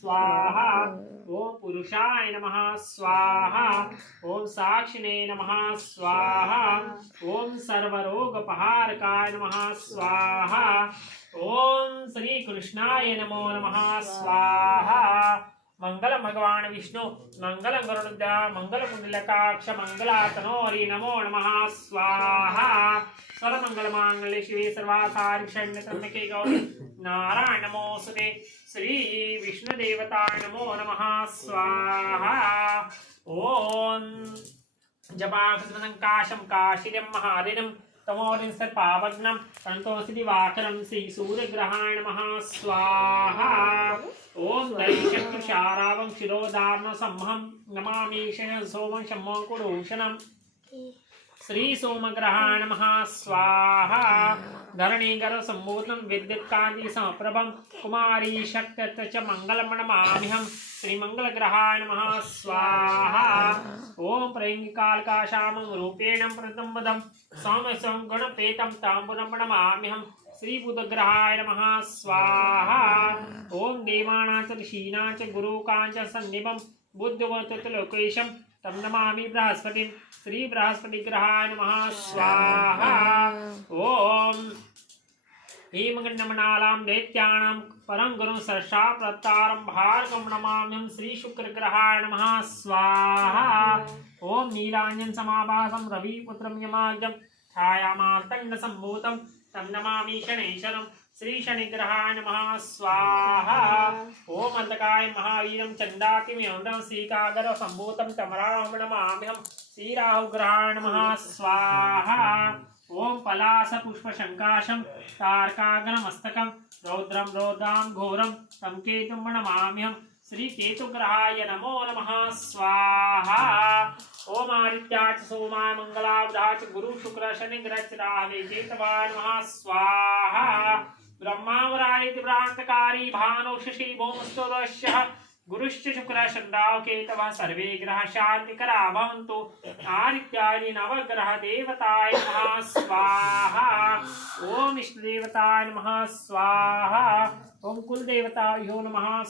स्वाहा ओम पुरुषाय नमः स्वाहा ओम साक्षिणे नमः स्वाहा ओम सर्वरोगपहारकाय नमः स्वाहा ओम श्री कृष्णाय नमो नमः स्वाहा मंगल भगवान विष्णु मंगल गरुड़ मंगल कुंडलकाक्ष मंगलातनोरी नमो नमः स्वाहा सर्वमंगल मांगल्ये शिवे सर्वासारि शरण्ये गौरी नारायण नमोस्तुते श्री विष्णु देवताय नमो नमः स्वाहा ओम जपाक्षं काशिरं महादिनं तमोरिं सर्पावग्नं संतोषि दिवाकरं श्री सूर्यग्रहाय नमः स्वाहा ओम दैशक्तुषारावं शिरोधारण सम्महं नमामि शयनं सोमं शम्मकुडूषणं श्री सोमग्रहाय नमः स्वाहा धरणीगर सम्भूतं विद्युत्कान्ति समप्रभं कुमारी शक्ति च मंगलम नमाम्यहं श्री मंगलग्रहाय नमः स्वाहा ओम प्रैंगिकालकाशामं रूपेण प्रतंबदं सौम्यसं गणपेतं ताम्बूलं नमाम्यहं श्री बुधग्रहाय नमः स्वाहा ओम देवानां च ऋषीणां च गुरुकां च सन्निभं बुद्धवत लोकेशं तं नमामि बृहस्पतिं श्री बृहस्पतिग्रहाय नमः स्वाहा ओम हेमगण्डमनालां दैत्यानां परं गुरुं सरसा प्रत्तारं भार्गवं नमाम्यहं श्री शुक्रग्रहाय नमः स्वाहा ओम नीलाञ्जन समाभासं रविपुत्रं यमाज्ञं छायामार्तण्ड सम्भूतं तं नमामि शनैश्वरं श्री शनिग्रहाय नमः स्वाहा ओम अंधकाय महावीरं चंडातिमयं श्रीकागर सम्भूतं तमराहं नमाम्यहं श्री राहुग्रहाय नमः स्वाहा ओम पलास पुष्प शंकाशं तारकाग्रमस्तकं रौद्रं रौद्रां घोरं तं केतुं नमाम्यहं श्री केतुग्रहाय नमो नमः स्वाहा ओम आदित्याय च सोमाय मंगलावधाय च गुरु शुक्र शनि ग्रह च राहवे केतवाय नमः स्वाहा ब्रह्मावरायति भ्रांतकारी भानु शशि भौमस्तुरश्य गुरुश्च शुक्र चंद्राव केतवः सर्वे ग्रह शांतिकरा भवन्तु आदित्यादि नवग्रह देवताय नमः स्वाहा ओम इष्ट देवताय नमः स्वाहा ओम कुल देवतायो नमः